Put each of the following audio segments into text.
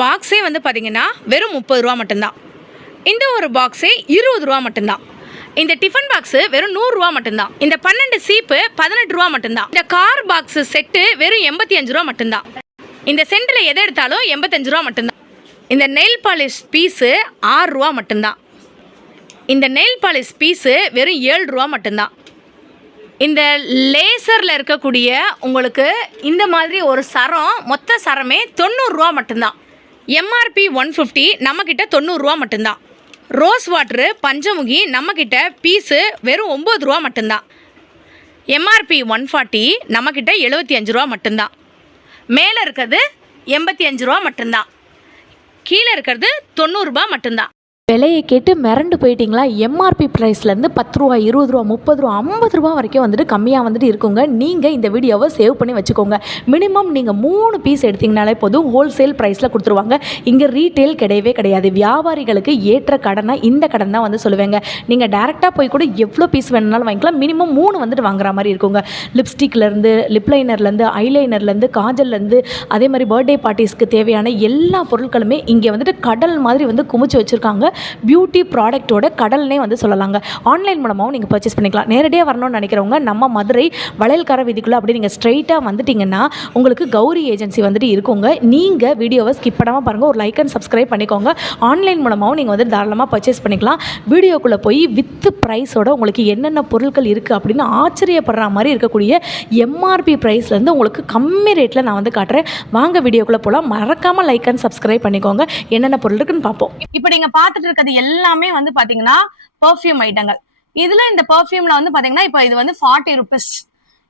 பாக்ஸே வந்து பார்த்தீங்கன்னா வெறும் 30 ரூபா மட்டும்தான். இந்த ஒரு பாக்ஸே 20 ரூபா மட்டும்தான். இந்த டிஃபன் பாக்ஸு வெறும் 100 ரூபா மட்டும்தான். இந்த 12 சீப்பு 18 ரூபா மட்டும்தான். இந்த கார் பாக்ஸு செட்டு வெறும் 85 ரூபா மட்டும்தான். இந்த சென்டில் எதை எடுத்தாலும் 85 ரூபா மட்டும்தான். இந்த நெயில் பாலிஷ் பீஸு 6 ரூபா மட்டும்தான். இந்த நெயில் பாலிஷ் பீஸு வெறும் 7 ரூபா மட்டும்தான். இந்த லேசரில் இருக்கக்கூடிய உங்களுக்கு இந்த மாதிரி ஒரு சரம், மொத்த சரமே 90 ரூபா மட்டும்தான். எம்ஆர்பி 150, நம்மக்கிட்ட 90 ரூபா மட்டும்தான். ரோஸ் வாட்ரு பஞ்சமுகி நம்மக்கிட்ட பீஸு வெறும் 9 ரூபா மட்டும்தான். எம்ஆர்பி 140, நம்மக்கிட்ட 75 ரூபா மட்டும்தான். மேலே இருக்கிறது 85 ரூபா மட்டும்தான். கீழே இருக்கிறது 90 ரூபா மட்டும்தான். விலையை கேட்டு மிரண்டு போயிட்டீங்களா? எம்ஆர்பி ப்ரைஸ்லேருந்து 10 ரூபா, 20 ரூபா, 30 ரூபா, 50 ரூபா வரைக்கும் வந்துட்டு கம்மியாக வந்துட்டு இருக்குங்க. நீங்கள் இந்த வீடியோவை சேவ் பண்ணி வச்சுக்கோங்க. மினிமம் நீங்கள் 3 பீஸ் எடுத்திங்கனாலே போதும், ஹோல்சேல் ப்ரைஸில் கொடுத்துருவாங்க. இங்கே ரீட்டெயில் கிடையவே கிடையாது. வியாபாரிகளுக்கு ஏற்ற கடனை இந்த கடன் தான் வந்து சொல்லுவேங்க. நீங்கள் டேரெக்டாக போய் கூட எவ்வளோ பீஸ் வேணுனாலும் வாங்கிக்கலாம். மினிமம் 3 வந்துட்டு வாங்குற மாதிரி இருக்குங்க. லிப்ஸ்டிக்லேருந்து, லிப்லைனர்லேருந்து, ஐலைனர்லேருந்து, காஜல்லேருந்து, அதே மாதிரி பர்த்டே பார்ட்டிஸ்க்கு தேவையான எல்லா பொருட்களுமே இங்கே வந்துட்டு கடல் மாதிரி வந்து குமிச்சு வச்சுருக்காங்க. பியூட்டி ப்ராடக்ட்டோட கடல்னே வந்து சொல்லலாங்க. ஆன்லைன் மூலமாகவும் நீங்கள் பர்ச்சேஸ் பண்ணிக்கலாம். நேரடியாக வரணும்னு நினைக்கிறவங்க நம்ம மதுரை வளையல்கார வீதிக்குள்ளே அப்படி நீங்கள் ஸ்ட்ரைட்டாக வந்துட்டிங்கன்னா உங்களுக்கு கௌரி ஏஜென்சி வந்துட்டு இருக்குங்க. நீங்கள் வீடியோவை ஸ்கிப் பண்ணாமல் பாருங்கள். ஒரு லைக் அண்ட் சப்ஸ்கிரைப் பண்ணிக்கோங்க. ஆன்லைன் மூலமாகவும் நீங்கள் வந்து தாராளமாக பர்ச்சேஸ் பண்ணிக்கலாம். வீடியோக்குள்ளே போய் வித் ப்ரைஸோட உங்களுக்கு என்னென்ன பொருட்கள் இருக்குது அப்படின்னு ஆச்சரியப்படுற மாதிரி இருக்கக்கூடிய எம்ஆர்பி ப்ரைஸ்லேருந்து உங்களுக்கு கம்மி ரேட்டில் நான் வந்து காட்டுறேன். வாங்க வீடியோக்குள்ளே போகலாம். மறக்காமல் லைக் அண்ட் சப்ஸ்கிரைப் பண்ணிக்கோங்க. என்னென்ன பொருள் இருக்குன்னு பார்ப்போம். இப்போ நீங்கள் பார்த்துட்டு இருக்கிறது எல்லாமே வந்து பாத்தீங்கன்னா பெர்ஃப்யூம் ஐட்டங்கள். இதுல இந்த பெர்ஃப்யூம்ல வந்து பாத்தீங்கன்னா இப்போ இது வந்து 40 rupees.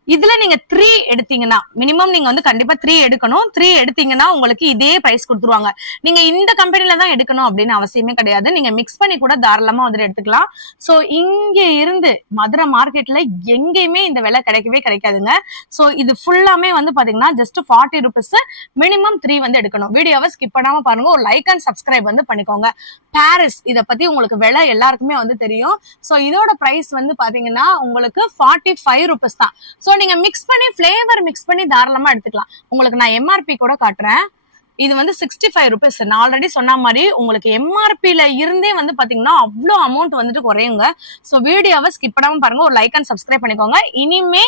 இதுல நீங்க 3 எடுத்தீங்கன்னா, மினிமம் நீங்க வந்து கண்டிப்பா 3 எடுக்கணும். 3 எடுத்தீங்கன்னா உங்களுக்கு இதே பிரைஸ் கொடுத்துருவாங்க. நீங்க இந்த கம்பெனில தான் எடுக்கணும் அப்படின்னு அவசியமே கிடையாது. நீங்க மிக்ஸ் பண்ணி கூட தாராளமா வந்து எடுத்துக்கலாம். சோ இங்க இருந்து மதுரை மார்க்கெட்ல எங்கேயுமே இந்த விலை கிடைக்கவே கிடைக்காதுங்க. சோ இது ஃபுல்லாமே வந்து பாத்தீங்கன்னா ஜஸ்ட் 40 rupees. மினிமம் 3 வந்து எடுக்கணும். வீடியோவை ஸ்கிப் பண்ணாம பாருங்க. ஒரு லைக் அண்ட் சப்ஸ்கிரைப் வந்து பண்ணிக்கோங்க. பாரிஸ், இத பத்தி உங்களுக்கு விலை எல்லாருக்குமே வந்து தெரியும். சோ இதோட பிரைஸ் வந்து பாத்தீங்கன்னா உங்களுக்கு 45 rupees தான். சோ நீங்க மிக்ஸ் பண்ணி ஃபிளேவர் மிக்ஸ் பண்ணி தாராளமா எடுத்துக்கலாம். உங்களுக்கு நான் எம்ஆர்பி கூட காட்டுறேன். இது வந்து 65 rupees. நான் ஆல்ரெடி சொன்ன மாதிரி உங்களுக்கு எம்ஆர்பில இருந்தே வந்து பாத்தீங்கன்னா அவ்வளோ அமௌண்ட் வந்துட்டு குறையுங்க. ஸோ வீடியோவை ஸ்கிப் பண்ணாம பாருங்க. ஒரு லைக் அண்ட் சப்ஸ்கிரைப் பண்ணிக்கோங்க. இனிமே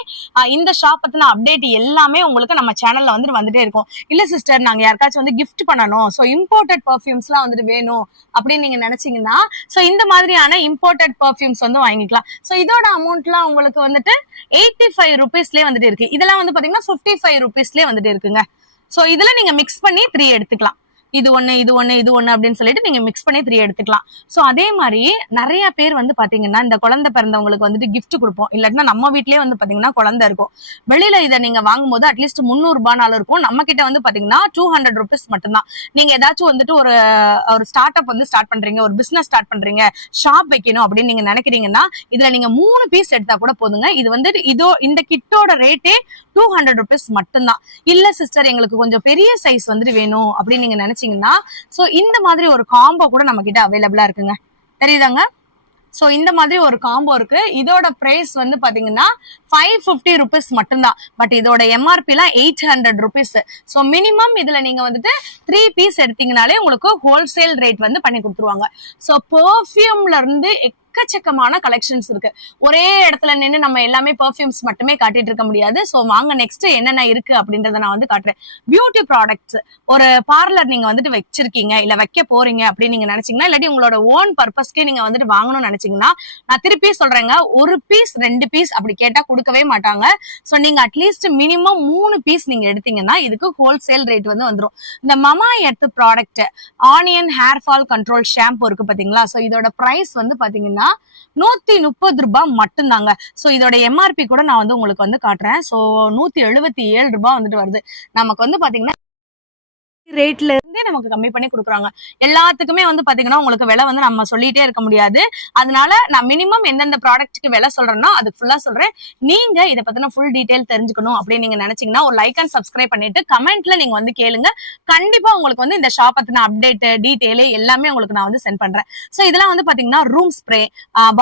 இந்த ஷாப் பத்தின அப்டேட் எல்லாமே உங்களுக்கு நம்ம சேனல்ல வந்துட்டே இருக்கும். இல்ல சிஸ்டர், நாங்க யாருக்காச்சும் வந்து கிஃப்ட் பண்ணணும், ஸோ இம்போர்ட்டட் பர்ஃபியூம்ஸ்லாம் வந்துட்டு வேணும் அப்படின்னு நீங்க நினைச்சீங்கன்னா ஸோ இந்த மாதிரியான இம்போர்ட்டட் பர்ஃபியூம்ஸ் வந்து வாங்கிக்கலாம். ஸோ இதோட அமௌண்ட்லாம் உங்களுக்கு வந்துட்டு 85 rupeesலயே வந்துட்டு இருக்கு. இதெல்லாம் வந்து பாத்தீங்கன்னா 55 rupeesலயே வந்துட்டு இருக்குங்க. சோ இதுல நீங்க மிக்ஸ் பண்ணி 3 எடுத்துக்கலாம். இது ஒண்ணு, இது ஒண்ணு, இது ஒண்ணு அப்படின்னு சொல்லிட்டு நீங்க மிக்ஸ் பண்ணி 3 எடுத்துக்கலாம். சோ அதே மாதிரி நிறைய பேர் வந்து பாத்தீங்கன்னா இந்த குழந்தை பிறந்தவங்களுக்கு வந்துட்டு கிஃப்ட் கொடுப்போம். இல்லாட்டினா நம்ம வீட்லயே வந்து பாத்தீங்கன்னா குழந்தை இருக்கும். வெளியில இதை நீங்க வாங்கும்போது அட்லீஸ்ட் 300 ரூபாய்னாலும் இருக்கும். நம்ம கிட்ட வந்து பாத்தீங்கன்னா 200 rupees மட்டும்தான். நீங்க ஏதாச்சும் வந்துட்டு ஒரு ஸ்டார்ட் அப் வந்து ஸ்டார்ட் பண்றீங்க, ஒரு பிசினஸ் ஸ்டார்ட் பண்றீங்க, ஷாப் வைக்கணும் அப்படின்னு நீங்க நினைக்கிறீங்கன்னா இதுல நீங்க 3 பீஸ் எடுத்தா கூட போதுங்க. இது வந்து இந்த கிட்டோட ரேட்டே 200 rupees மட்டும்தான். இல்ல சிஸ்டர், எங்களுக்கு கொஞ்சம் பெரிய சைஸ் வந்துட்டு வேணும் அப்படின்னு நீங்க நினைச்சீங்கன்னா சோ இந்த மாதிரி ஒரு காம்போ கூட நம்ம கிட்ட அவைலபிளா இருக்குங்க. தெரியுதாங்க? சோ இந்த மாதிரி ஒரு காம்போ இருக்கு. இதோட பிரைஸ் வந்து பாத்தீங்கன்னா 550 rupees மட்டும்தான். பட் இதோட எம்ஆர்பி எல்லாம் 800 rupees. சோ மினிமம் இதுல நீங்க வந்துட்டு 3 பீஸ் எடுத்தீங்கனாலே உங்களுக்கு ஹோல்சேல் ரேட் வந்து பண்ணி கொடுத்துருவாங்க. சோ பெர்ஃப்யூம்ல இருந்து எக்கச்சக்கமான கலெக்ஷன்ஸ் இருக்கு. ஒரே இடத்துல நின்று நம்ம எல்லாமே பெர்ஃப்யூம்ஸ் மட்டுமே காட்டிட்டு இருக்க முடியாது. சோ வாங்க நெக்ஸ்ட் என்னென்ன இருக்கு அப்படின்றத நான் வந்து காட்டுறேன். பியூட்டி ப்ராடக்ட்ஸ், ஒரு பார்லர் நீங்க வந்துட்டு வச்சிருக்கீங்க, இல்ல வைக்க போறீங்க அப்படின்னு நீங்க நினைச்சீங்கன்னா, இல்லாட்டி உங்களோட ஓன் பர்பஸ்க்கே நீங்க வந்துட்டு வாங்கணும்னு நினைச்சீங்கன்னா, நான் திருப்பி சொல்றேங்க, ஒரு பீஸ் 2 பீஸ் அப்படி கேட்டா கொடுக்கவே மாட்டாங்க. சோ நீங்க அட்லீஸ்ட் மினிமம் 3 பீஸ் நீங்க எடுத்தீங்கன்னா இதுக்கு ஹோல்சேல் ரேட் வந்து வந்துடும். இந்த Mamaearth product onion hair fall control shampoo இருக்கு பாத்தீங்களா? சோ இதோட பிரைஸ் வந்து பாத்தீங்கன்னா 130 ரூபாய் மட்டும்தாங்க. சோ இதோட எம்ஆர்பி கூட நான் வந்து உங்களுக்கு வந்து காட்டுறேன். சோ 177 ரூபாய் வந்துட்டு வருது. நமக்கு வந்து பாத்தீங்கன்னா ரேட்ல இருந்தே நமக்கு கம்மி பண்ணி கொடுக்குறாங்க. எல்லாத்துக்குமே வந்து பாத்தீங்கன்னா உங்களுக்கு விலை வந்து நம்ம சொல்லிட்டே இருக்க முடியாது. அதனால நான் மினிமம் எந்தெந்த ப்ராடக்ட்டுக்கு விலை சொல்றேன்னா அது ஃபுல்லா சொல்றேன். நீங்க இதை பத்தின ஃபுல் டீடைல் தெரிஞ்சுக்கணும் அப்படின்னு நீங்க நினைச்சீங்கன்னா ஒரு லைக் அண்ட் சப்ஸ்கிரைப் பண்ணிட்டு கமெண்ட்ல நீங்க வந்து கேளுங்க. கண்டிப்பா உங்களுக்கு வந்து இந்த ஷாப் பத்தின அப்டேட் டீடைல் எல்லாமே உங்களுக்கு நான் வந்து சென்ட் பண்றேன். சோ இதெல்லாம் வந்து பாத்தீங்கன்னா room spray,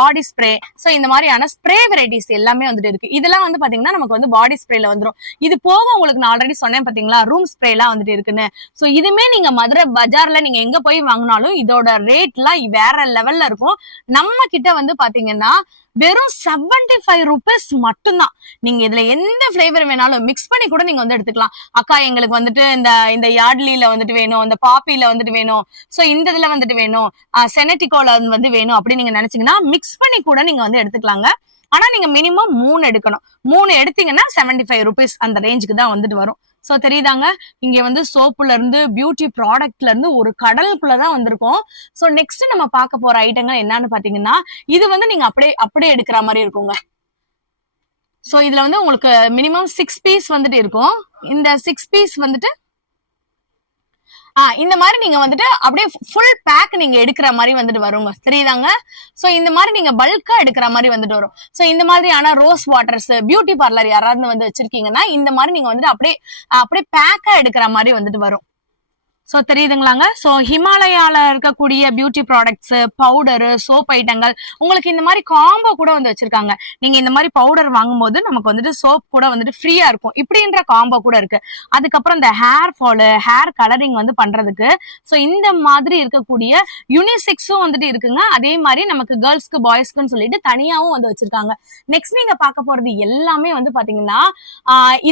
body spray, so இந்த மாதிரியான ஸ்ப்ரே வெரைட்டிஸ் எல்லாமே வந்துட்டு இருக்கு. இதெல்லாம் வந்து பாத்தீங்கன்னா நமக்கு வந்து பாடி ஸ்ப்ரேல வந்துடும். இது போக உங்களுக்கு நான் ஆல்ரெடி சொன்னேன் பாத்தீங்களா ரூம் ஸ்ப்ரே எல்லாம் வந்துட்டு இருக்குன்னு. சோ இதுமே நீங்க மதுரை பஜார்ல நீங்க எங்க போய் வாங்கினாலும் இதோட ரேட்லாம் வேற லெவல்ல இருக்கும். நம்ம கிட்ட வந்து பாத்தீங்கன்னா வெறும் 75 rupees மட்டும்தான். நீங்க இதுல எந்த பிளேவர் வேணாலும் மிக்ஸ் பண்ணி கூட நீங்க வந்து எடுத்துக்கலாம். அக்கா எங்களுக்கு வந்துட்டு இந்த யார்ட்லில வந்துட்டு வேணும், இந்த பாப்பில வந்துட்டு வேணும், சோ இந்த இதுல வந்துட்டு வேணும், செனட்டிகோல வந்து வேணும் அப்படி நீங்க நினைச்சீங்கன்னா மிக்ஸ் பண்ணி கூட நீங்க வந்து எடுத்துக்கலாங்க. ஆனா நீங்க மினிமம் 3 எடுக்கணும். 3 எடுத்தீங்கன்னா 75 rupees அந்த ரேஞ்சுக்கு தான் வந்துட்டு வரும். சோ தெரியுதாங்க, இங்க வந்து சோப்புல இருந்து பியூட்டி ப்ராடக்ட்ல இருந்து ஒரு கடலுக்குள்ளதான் வந்திருக்கோம். சோ நெக்ஸ்ட் நம்ம பார்க்க போற ஐட்டங்கள் என்னன்னு பாத்தீங்கன்னா, இது வந்து நீங்க அப்படியே எடுக்கிற மாதிரி இருக்குங்க. சோ இதுல வந்து உங்களுக்கு மினிமம் 6 பீஸ் வந்துட்டு இருக்கும். இந்த 6 பீஸ் வந்துட்டு இந்த மாதிரி நீங்க வந்துட்டு அப்படியே ஃபுல் பேக் நீங்க எடுக்கிற மாதிரி வந்துட்டு வருங்க. தெரியுதாங்க? சோ இந்த மாதிரி நீங்க பல்கா எடுக்கிற மாதிரி வந்துட்டு வரும். சோ இந்த மாதிரியான ரோஸ் வாட்டர்ஸ் பியூட்டி பார்லர் யாராவது வந்து வச்சிருக்கீங்கன்னா இந்த மாதிரி நீங்க வந்துட்டு அப்படியே பேக்கா எடுக்கிற மாதிரி வந்துட்டு வரும். சோ தெரியுதுங்களாங்க? சோ ஹிமாலயால இருக்கக்கூடிய பியூட்டி ப்ராடக்ட்ஸ், பவுடரு, சோப் ஐட்டங்கள் உங்களுக்கு இந்த மாதிரி காம்போ கூட வந்து வச்சிருக்காங்க. நீங்க இந்த மாதிரி பவுடர் வாங்கும்போது நமக்கு வந்துட்டு சோப் கூட வந்துட்டு ஃப்ரீயா இருக்கும். இப்படின்ற காம்போ கூட இருக்கு. அதுக்கப்புறம் இந்த ஹேர் ஃபால், ஹேர் கலரிங் வந்து பண்றதுக்கு சோ இந்த மாதிரி இருக்கக்கூடிய யூனிசெக்ஸும் வந்துட்டு இருக்குங்க. அதே மாதிரி நமக்கு கேர்ள்ஸ்க்கு பாய்ஸ்க்குன்னு சொல்லிட்டு தனியாவும் வந்து வச்சிருக்காங்க. நெக்ஸ்ட் நீங்க பார்க்க போறது எல்லாமே வந்து பாத்தீங்கன்னா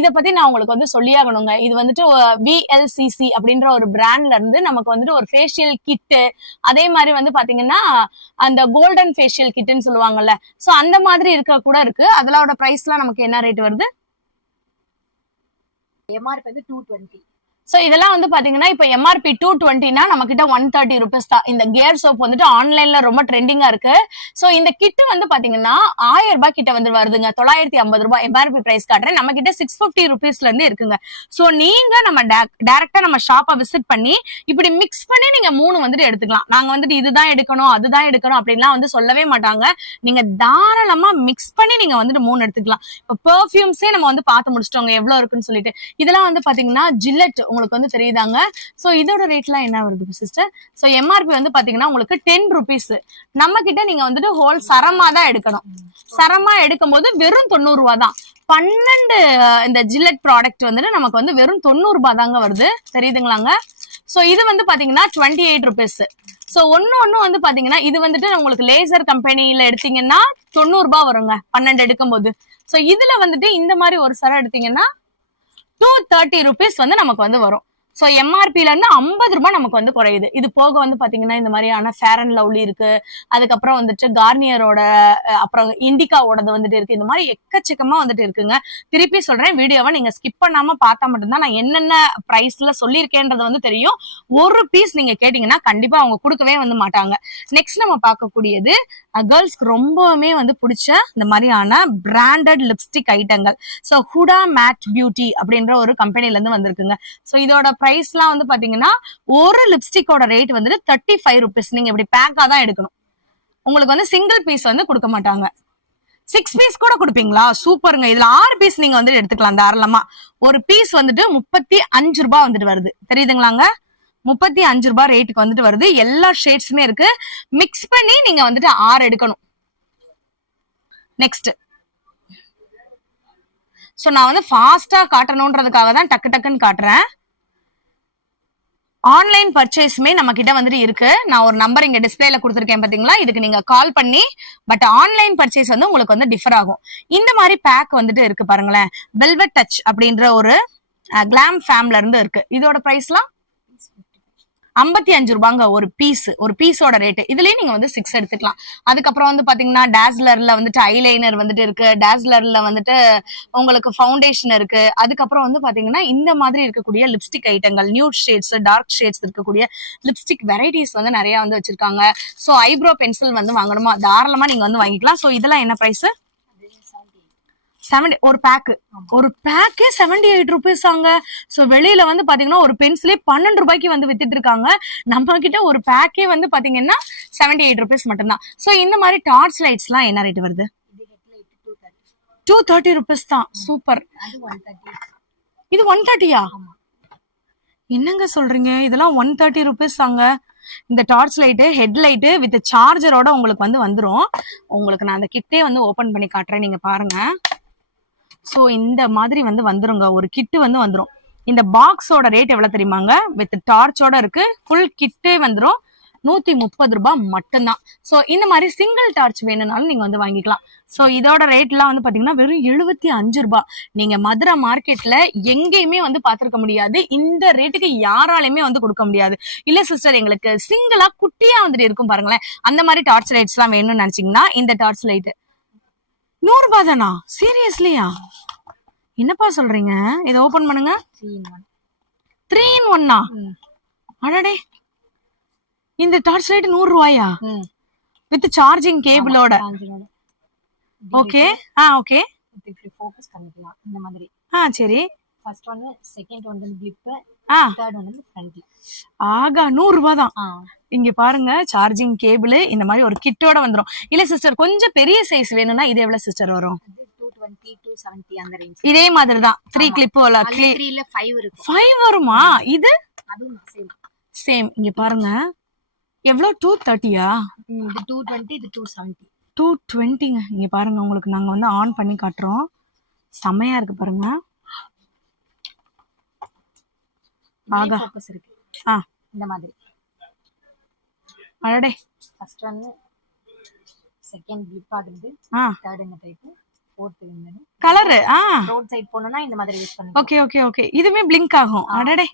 இத பத்தி நான் உங்களுக்கு வந்து சொல்லியாகணுங்க. இது வந்துட்டு VLCC அப்படின்ற ஒரு பிராண்ட்ல இருந்து நமக்கு வந்துட்டு ஒரு ஃபேஷியல் கிட்டு, அதே மாதிரி வந்து பாத்தீங்கன்னா அந்த கோல்டன் ஃபேஷியல் கிட்னு சொல்லுவாங்கல்ல, சோ அந்த மாதிரி இருக்க கூட இருக்கு. அதோட பிரைஸ்லாம் நமக்கு என்ன ரேட் வருது? MRP வந்து 220. சோ இதெல்லாம் வந்து பாத்தீங்கன்னா இப்ப MRP 220னா நம்ம கிட்ட 130 rupees தான். இந்த கியர் சோப் வந்துட்டு ஆன்லைன்ல ரொம்ப ட்ரெண்டிங்கா இருக்கு. சோ இந்த கிட் வந்து பாத்தீங்கன்னா 1000 ரூபாய் கிட்ட வந்து வருதுங்க. 950 ரூபாய் MRP பிரைஸ் காட்டுறேன். நம்ம கிட்ட 650 rupeesல இருந்து இருக்குங்க. சோ நீங்க நம்ம டைரக்டா நம்ம ஷாப்பை விசிட் பண்ணி இப்படி மிக்ஸ் பண்ணி நீங்க 3 வந்துட்டு எடுத்துக்கலாம். நாங்க வந்துட்டு இதுதான் எடுக்கணும் அதுதான் எடுக்கணும் அப்படின்லாம் வந்து சொல்லவே மாட்டாங்க. நீங்க தாராளமா மிக்ஸ் பண்ணி நீங்க வந்துட்டு 3 எடுத்துக்கலாம். இப்ப பெர்ஃபியூம்ஸே நம்ம வந்து பார்த்து முடிச்சிட்டோங்க எவ்வளவு இருக்குன்னு சொல்லிட்டு. இதெல்லாம் வந்து பாத்தீங்கன்னா ஜில்லெட் உங்களுக்கு வந்து தெரியுதாங்க. சோ இதோட ரேட்லாம் என்ன வருது சிஸ்டர்? சோ MRP வந்து பாத்தீங்கன்னா உங்களுக்கு 10 rupees. நம்ம கிட்ட நீங்க வந்துட்டு ஹோல் சரமா தான் எடுக்கணும். சரமா எடுக்கும் போது வெறும் 90 ரூபாய் தான். 12 இந்த ஜில்லெட் ப்ராடக்ட் வந்துட்டு நமக்கு வந்து வெறும் 90 ரூபாய் தாங்க வருது. தெரியுதுங்களாங்க? சோ இது வந்து பாத்தீங்கன்னா 28 rupees. சோ ஒன்னு வந்து பாத்தீங்கன்னா இது வந்துட்டு உங்களுக்கு லேசர் கம்பெனில எடுத்தீங்கன்னா 90 ரூபாய் வருங்க 12 எடுக்கும் போது. சோ இதுல வந்துட்டு இந்த மாதிரி ஒரு சரம் எடுத்தீங்கன்னா 230 rupees வந்து நமக்கு வந்து வரும். சோ MRPல இருந்து 50 ரூபாய் நமக்கு வந்து குறையுது. இது போக வந்து பாத்தீங்கன்னா இந்த மாதிரியான ஃபேர் அண்ட் லவ்லி இருக்கு. அதுக்கப்புறம் வந்துட்டு கார்னியரோட அப்புறம் இண்டிகாவோடது வந்துட்டு இருக்கு. இந்த மாதிரி எக்கச்சக்கமா வந்துட்டு இருக்குங்க. திருப்பி சொல்றேன், வீடியோவை நீங்க ஸ்கிப் பண்ணாம பார்த்தா மட்டும்தான் நான் என்னென்ன பிரைஸ்ல சொல்லியிருக்கேன்றது வந்து தெரியும். ஒரு பீஸ் நீங்க கேட்டீங்கன்னா கண்டிப்பா அவங்க கொடுக்கவே வந்து மாட்டாங்க. நெக்ஸ்ட் நம்ம பார்க்கக்கூடியது கேர்ள்ஸ்க்கு ரொம்பவுமே வந்து பிடிச்ச இந்த மாதிரியான பிராண்டட் லிப்ஸ்டிக் ஐட்டங்கள். சோ ஹுடா மேட் பியூட்டி அப்படின்ற ஒரு கம்பெனில இருந்து வந்திருக்குங்க. சோ இதோட பிரைஸ்லாம் வந்து பாத்தீங்கன்னா ஒரு லிப்ஸ்டிக்கோட ரேட் வந்துட்டு 35 rupees. நீங்க இப்படி பேக்கா தான் எடுக்கணும். உங்களுக்கு வந்து சிங்கிள் பீஸ் வந்து கொடுக்க மாட்டாங்க. 6 பீஸ் கூட கொடுப்பீங்களா? சூப்பருங்க. இதுல 6 பீஸ் நீங்க வந்துட்டு எடுத்துக்கலாம் தாராளமா. ஒரு பீஸ் வந்துட்டு 35 ரூபாய் வந்துட்டு வருது. தெரியுதுங்களாங்க? 35 ரூபாய் ரேட்டுக்கு வந்துட்டு வருது. எல்லா ஷேட்ஸுமே இருக்கு. மிக்ஸ் பண்ணி நீங்க வந்துட்டு 6 எடுக்கணும். நெக்ஸ்ட் சோ நான் வந்து ஃபாஸ்டா காட்டணும்ன்றதுக்காக தான் டக்கு டக்குன்னு காட்டுறேன். ஆன்லைன் பர்ச்சேஸ்மே நம்ம கிட்ட வந்துட்டு இருக்கு. நான் ஒரு நம்பர் இங்க டிஸ்பிளேல கொடுத்துருக்கேன் பாத்தீங்களா, இதுக்கு நீங்க கால் பண்ணி பட் ஆன்லைன் பர்ச்சேஸ் வந்து உங்களுக்கு வந்து டிஃபர் ஆகும். இந்த மாதிரி பேக் வந்துட்டு இருக்கு பாருங்களேன். வெல்வெட் டச் அப்படின்ற ஒரு கிளாம் ஃபேம்ல இருந்து இருக்கு. இதோட பிரைஸ்லாம் 55 ரூபாங்க ஒரு பீஸ். ஒரு பீஸோட ரேட். இதுலயே நீங்க வந்து 6 எடுத்துக்கலாம். அதுக்கப்புறம் வந்து பாத்தீங்கன்னா டாஸ்லர்ல வந்துட்டு ஐலைனர் வந்துட்டு இருக்கு. டாஸ்லர்ல வந்துட்டு உங்களுக்கு ஃபவுண்டேஷன் இருக்கு. அதுக்கப்புறம் வந்து பாத்தீங்கன்னா இந்த மாதிரி இருக்கக்கூடிய லிப்ஸ்டிக் ஐட்டங்கள், நியூட் ஷேட்ஸ், டார்க் ஷேட்ஸ் இருக்கக்கூடிய லிப்ஸ்டிக் வெரைட்டிஸ் வந்து நிறைய வந்து வச்சிருக்காங்க. சோ ஐப்ரோ பென்சில் வந்து வாங்கணுமா தாராளமா நீங்க வந்து வாங்கிக்கலாம். சோ இதெல்லாம் என்ன பிரைஸ்? 70 ஒரு பேக்கு. ஒரு பேக்கே 78 rupees ஆங்க. சோ வெளியில வந்து பாத்தீங்கன்னா ஒரு பென்சிலே 12 ரூபாய்க்கு வந்து வித்துட்டு இருக்காங்க. நம்ம கிட்ட ஒரு பேக்கே வந்து பாத்தீங்கன்னா 78 rupees மட்டும்தான். சோ இந்த மாதிரி டார்ச் லைட்ஸ் எல்லாம் என்ன ரேட் வருது? 230 rupees தான். சூப்பர். இது 130யா? என்னங்க சொல்றீங்க? இதெல்லாம் 130 rupees ஆங்க. இந்த torch light, head light with சார்ஜரோட உங்களுக்கு வந்து வந்துரும். உங்களுக்கு நான் அந்த கிட்டே வந்து ஓபன் பண்ணி காட்டுறேன், நீங்க பாருங்க. சோ இந்த மாதிரி வந்து வந்துருங்க. ஒரு கிட்டு வந்து வந்துரும். இந்த பாக்ஸோட ரேட் எவ்வளவு தெரியுமாங்க? வித் டார்ச்சோட இருக்கு, ஃபுல் கிட்டே வந்துரும், 130 ரூபாய் மட்டும்தான். சோ இந்த மாதிரி சிங்கிள் டார்ச் வேணும்னாலும் நீங்க வந்து வாங்கிக்கலாம். சோ இதோட ரேட் எல்லாம் வந்து பாத்தீங்கன்னா வெறும் 75 ரூபாய். நீங்க மதுரை மார்க்கெட்ல எங்கேயுமே வந்து பாத்திருக்க முடியாது. இந்த ரேட்டுக்கு யாராலையுமே வந்து கொடுக்க முடியாது. இல்ல சிஸ்டர், எங்களுக்கு சிங்கிளா குட்டியா வந்துட்டு இருக்கும் பாருங்களேன், அந்த மாதிரி டார்ச் லைட்ஸ் எல்லாம் வேணும்னு நினைச்சீங்கன்னா இந்த டார்ச் லைட் 100 ரூபாய் தானா? சீரியஸ்லியா? என்னப்பா சொல்றீங்க? இதை ஓபன் பண்ணுங்க. 3 in 1 அடடே, இந்த டார்ச் லைட் 100 ரூபாயா? வித் சார்ஜிங் கேபிளோட. ஓகே ஓகே, இப்படி ஃபோக்கஸ் பண்ணிக்கலாம் இந்த மாதிரி. சரி. First one, second one clip, third one front. ஆகா, 100 ரூபாய் தான். இங்க பாருங்க, சார்ஜிங் கேபிள் இந்த மாதிரி ஒரு கிட்டோட வந்துரும். இல்ல சிஸ்டர், கொஞ்சம் பெரிய சைஸ் வேணும்னா இது எவ்வளவு சிஸ்டர் வரும்? 220 270 அந்த ரேஞ்ச். இதே மாதிரி தான் 3 கிளிப் இல்ல 5 இருக்கு. 5 வருமா? இது அதுவும் சேம். சேம். இங்க பாருங்க, எவ்வளவு? 230யா? இது 220, இது 270. 220ங்க. இங்க பாருங்க, உங்களுக்கு நாங்க வந்து ஆன் பண்ணி காட்டுறோம். செமையா இருக்கு பாருங்க. ஆகா, ஃபோக்கஸ் இருக்கு இந்த மாதிரி. அடடே, ஃபர்ஸ்ட் ஒன், செகண்ட் கிளிப் ஆகுது, தேர்ட் இந்த டைப், ஃபோர்த் இந்த கலர். ரோட் சைடு போனோம்னா இந்த மாதிரி யூஸ் பண்ணலாம். ஓகே ஓகே ஓகே, இதுமே பிளிங்க் ஆகும். அடடே,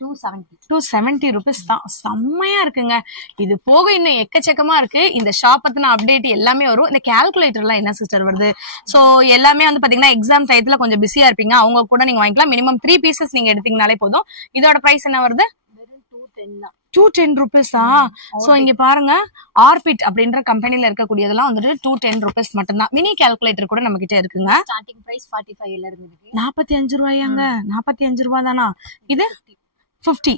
270 ரூபீஸ் தான். செம்மையா இருக்குங்க. இது போக இன்னும் எக்கச்சக்கமா இருக்கு. இந்த ஷாப் பத்தின அப்டேட் எல்லாமே வரும். இந்த கால்குலேட்டர் எல்லாம் என்ன சிஸ்டர் வருது? சோ எல்லாமே வந்து பாத்தீங்கன்னா எக்ஸாம் டயத்துல கொஞ்சம் பிஸியா இருப்பீங்க, அவங்க கூட நீங்க வாங்கிக்கலாம். மினிமம் 3 பீசஸ் நீங்க எடுத்தீங்கனாலே போதும். இதோட பிரைஸ் என்ன வருது? 210 ரூபீஸா? சோ இங்க பாருங்க, ஆர்பிட் அப்படின்ற கம்பெனில இருக்கக்கூடியதெல்லாம் வந்துட்டு 210 ரூபீஸ் மட்டும்தான். மினி கால்குலேட்டர் கூட நம்ம கிட்ட இருக்குங்க. ஸ்டார்டிங் பிரைஸ் 45 ல இருந்து இருக்கு. 45 ரூபாயாங்க? 45 ரூபாய் தானா? இது 50,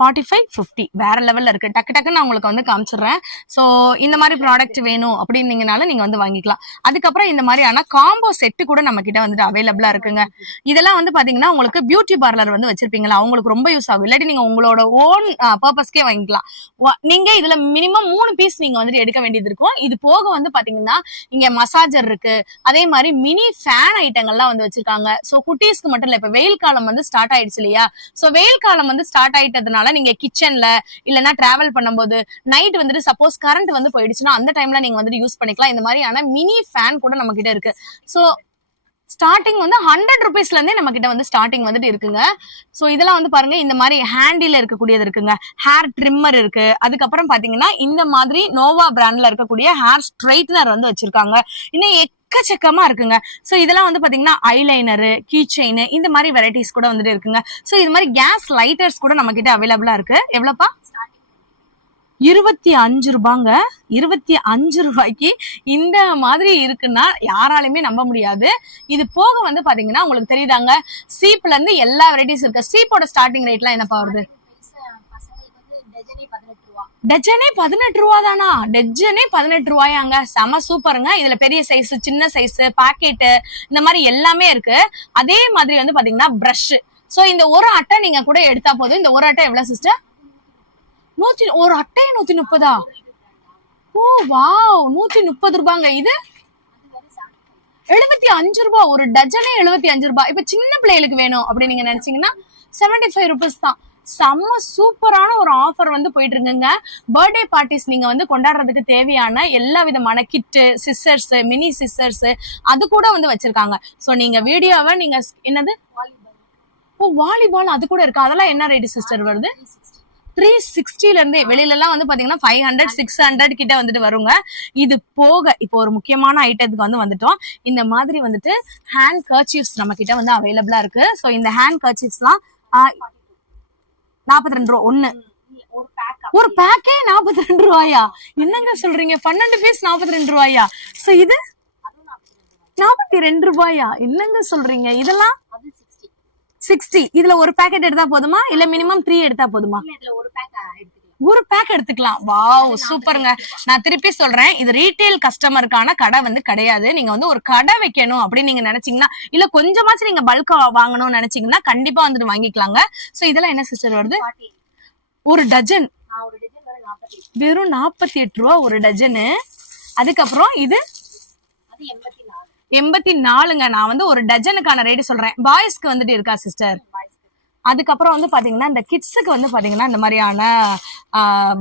45, 50 வேற லெவல்ல இருக்கு. டக்கு டக்குன்னு நான் உங்களுக்கு வந்து காமிச்சிடுறேன். சோ இந்த மாதிரி ப்ராடக்ட் வேணும் அப்படின்னீங்கனால நீங்க வந்து வாங்கிக்கலாம். அதுக்கப்புறம் இந்த மாதிரியான காம்போ செட்டு கூட நம்ம கிட்ட வந்துட்டு அவைலபிளா இருக்குங்க. இதெல்லாம் வந்து பாத்தீங்கன்னா உங்களுக்கு பியூட்டி பார்லர் வந்து வச்சிருப்பீங்களா, அவங்களுக்கு ரொம்ப யூஸ் ஆகும். இல்லாட்டி நீங்க உங்களோட ஓன் பர்பஸ்க்கே வாங்கிக்கலாம். நீங்க இதுல மினிமம் 3 பீஸ் நீங்க வந்துட்டு எடுக்க வேண்டியது இருக்கும். இது போக வந்து பாத்தீங்கன்னா இங்க மசாஜர் இருக்கு, அதே மாதிரி மினி ஃபேன் ஐட்டங்கள்லாம் வந்து வச்சிருக்காங்க. சோ குட்டீஸ்க்கு மட்டும் இல்ல, இப்ப வெயில் காலம் வந்து ஸ்டார்ட் ஆயிடுச்சு இல்லையா? சோ வெயில் காலம் வந்து ஸ்டார்ட் ஆயிட்டதுனால நீங்க கிச்சன்ல இல்லனா டிராவல் பண்ணும்போது நைட் வந்துட்டு சப்போஸ் கரண்ட் வந்து போயிடுச்சுன்னா அந்த டைம்ல நீங்க வந்துட்டு யூஸ் பண்ணிக்கலாம். இந்த மாதிரியான மினி ஃபேன் கூட நம்ம கிட்ட இருக்கு. சோ ஸ்டார்டிங் வந்து 100 ரூபீஸ்ல இருந்தே நம்ம கிட்ட வந்து ஸ்டார்டிங் வந்துட்டு இருக்குங்க. சோ இதெல்லாம் வந்து பாருங்க, இந்த மாதிரி ஹேண்டில இருக்கக்கூடியது இருக்குங்க. ஹேர் ட்ரிம்மர் இருக்கு. அதுக்கப்புறம் பாத்தீங்கன்னா இந்த மாதிரி நோவா பிராண்ட்ல இருக்கக்கூடிய ஹேர் ஸ்ட்ரைட்னர் வந்து வச்சிருக்காங்க. இன்னும் எக்கச்சக்கமா இருக்குங்க. சோ இதெல்லாம் வந்து பாத்தீங்கன்னா ஐலைனரு, கீ செயின், இந்த மாதிரி வெரைட்டிஸ் கூட வந்துட்டு இருக்குங்க. சோ இது மாதிரி கேஸ் லைட்டர்ஸ் கூட நம்ம கிட்ட அவைலபிளா இருக்கு. எவ்வளவுப்பா? 25 ரூபாங்க. 25 ரூபாய்க்கு இந்த மாதிரி இருக்குன்னா யாராலுமே நம்ப முடியாது. இது போக வந்து பாத்தீங்கன்னா உங்களுக்கு தெரியுதாங்க, சீப்ல இருந்து எல்லா வெரைட்டிஸ் இருக்கு. சீப்போட ஸ்டார்டிங் ரேட்லாம் என்னப்பா வருது? டஜனே 18 ரூபா தானா? டஜனே 18 ரூபாயாங்க. செம சூப்பருங்க. இதுல பெரிய சைஸ், சின்ன சைஸ், பாக்கெட், இந்த மாதிரி எல்லாமே இருக்கு. அதே மாதிரி வந்து பாத்தீங்கன்னா பிரஷ். சோ இந்த ஒரு அட்டை நீங்க கூட எடுத்தா போதும். இந்த ஒரு அட்டை எவ்வளவு சிஸ்டர்? ஒரு அட்டை 130. ஓ வாவ், 130 ரூபாங்க. இது 75 ரூபாய். ஒரு டஜனே 75 ரூபாய். இப்ப சின்ன பிள்ளைகளுக்கு வேணும் அப்படி நீங்க நினைச்சீங்கன்னா 75 ரூபீஸ் தான். செம்ம சூப்பரான ஒரு ஆஃபர் வந்து போயிட்டு இருக்குங்க. பர்த்டே பார்ட்டிஸ் நீங்க வந்து கொண்டாடுறதுக்கு தேவையான எல்லா விதமான கிட்டு, சிஸ்டர்ஸ், மினி சிஸ்டர்ஸ் அது கூட வந்து வச்சிருக்காங்க. சோ நீங்க வீடியோவை நீங்க என்னது, ஓ வாலிபால் அது கூட இருக்கு. அதெல்லாம் என்ன ரேட் சிஸ்டர் வருது? 360ல இருந்தே. வெளியில எல்லாம் வந்து பாத்தீங்கன்னா 500, 600 கிட்ட வந்துட்டு வருங்க. இது போக இப்போ ஒரு முக்கியமான ஐட்டத்துக்கு வந்து வந்துட்டோம். இந்த மாதிரி வந்துட்டு ஹேண்ட் கர்ச்சீஃப்ஸ் நம்ம கிட்ட வந்து அவைலபிளா இருக்கு. சோ இந்த ஹேண்ட் கர்ச்சீஃப்ஸ்லாம் 42 ரூபா ஒண்ணு. ஒரு பேக்கே 42 ரூபாயா? என்னங்க சொல்றீங்க? 12 பீஸ் 42 ரூபாயா? சோ இது 42 ரூபாயா? என்னங்க சொல்றீங்க? இதெல்லாம் 60. இதுல ஒரு பேக்கெட் எடுத்தா போதுமா இல்ல மினிமம் 3 எடுத்தா போதுமா? ஒரு பேக் எடுத்துக்கலாம். வாவ் சூப்பருங்க. நான் திருப்பி சொல்றேன், இது ரீட்டைல் கஸ்டமருக்கான கடை வந்து கிடையாது. நீங்க வந்து ஒரு கடை வைக்கணும் அப்படின்னு நீங்க நினைச்சீங்கன்னா, இல்ல கொஞ்சமாச்சும் நீங்க பல்கா வாங்கணும்னு நினைச்சீங்கன்னா கண்டிப்பா வந்துட்டு வாங்கிக்கலாங்க. சோ இதெல்லாம் என்ன சிஸ்டர் வருது? ஒரு டஜன் வெறும் 48 ரூபா ஒரு டஜனு. அதுக்கப்புறம் இது 84ங்க. நான் வந்து ஒரு டஜனுக்கான ரேட் சொல்றேன். பாய்ஸ்க்கு வந்துட்டு இருக்கா சிஸ்டர்? அதுக்கப்புறம் வந்து பாத்தீங்கன்னா இந்த கிட்ஸுக்கு வந்து பாத்தீங்கன்னா இந்த மாதிரியான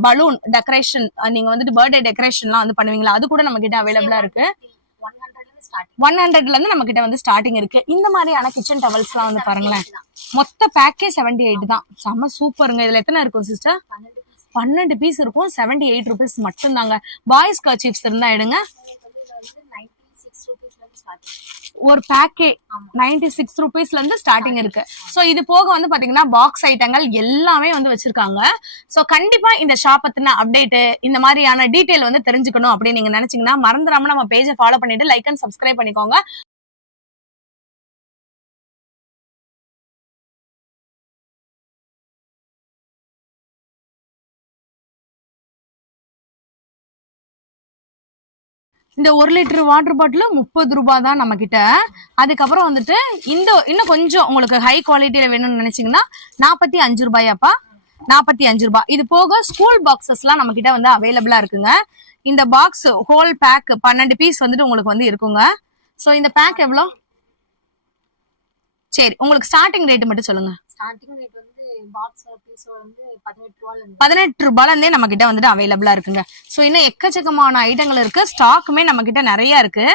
பலூன் டெக்கரேஷன், நீங்க வந்துட்டு பர்த்டே டெக்கரேஷன்லாம் வந்து பண்ணுவீங்களா, அது கூட நம்ம கிட்ட அவைலபிளா இருக்கு. 100ல இருந்து நம்ம கிட்ட வந்து ஸ்டார்டிங் இருக்கு. இந்த மாதிரியான கிச்சன் டவல்ஸ் எல்லாம் வந்து பாருங்களேன், மொத்த பேக்கே 78 தான். செம்ம சூப்பருங்க. இதுல எத்தனை இருக்கும் சிஸ்டர்? 12 பீஸ் இருக்கும். 78 rupees மட்டும் தாங்க. பாய்ஸ் கர்ச்சீஃப்ஸ் இருந்தா எடுங்க. ஒரு பேக்கே 96 rupeesல இருந்து ஸ்டார்டிங் இருக்கு. சோ இது போக வந்து பாத்தீங்கன்னா பாக்ஸ் ஐட்டங்கள் எல்லாமே வந்து வச்சிருக்காங்க. சோ கண்டிப்பா இந்த ஷாப் பத்தின அப்டேட், இந்த மாதிரியான டீடைல் வந்து தெரிஞ்சுக்கணும் அப்படின்னு நீங்க நினைச்சீங்கன்னா மறந்துடாம நம்ம பேஜை ஃபாலோ பண்ணிட்டு லைக் அண்ட் சப்ஸ்கிரைப் பண்ணிக்கோங்க. இந்த 1 லிட்டர் வாட்டர் பாட்டில் 30 ரூபாய் தான் நம்ம கிட்ட. அதுக்கப்புறம் வந்துட்டு இந்த இன்னும் கொஞ்சம் உங்களுக்கு ஹை குவாலிட்டியில வேணும்னு நினைச்சீங்கன்னா 45 ரூபாயாப்பா, 45 ரூபாய். இது போக ஸ்கூல் பாக்ஸஸ் எல்லாம் நம்ம கிட்ட வந்து அவைலபிளா இருக்குங்க. இந்த பாக்ஸ் ஹோல் பேக் 12 பீஸ் வந்துட்டு உங்களுக்கு வந்து இருக்குங்க. சோ இந்த பேக் எவ்வளோ? சரி, உங்களுக்கு ஸ்டார்டிங் ரேட் மட்டும் சொல்லுங்க. ஸ்டார்டிங் ரேட் வந்து பாக்ஸ் பீஸ் வந்து 18 ரூபாயில இருந்தே நம்ம கிட்ட வந்துட்டு அவைலபிளா இருக்குங்க. சோ இன்னும் எக்கச்சக்கமான ஐட்டங்கள் இருக்கு. ஸ்டாக்குமே நம்ம கிட்ட நிறைய இருக்கு.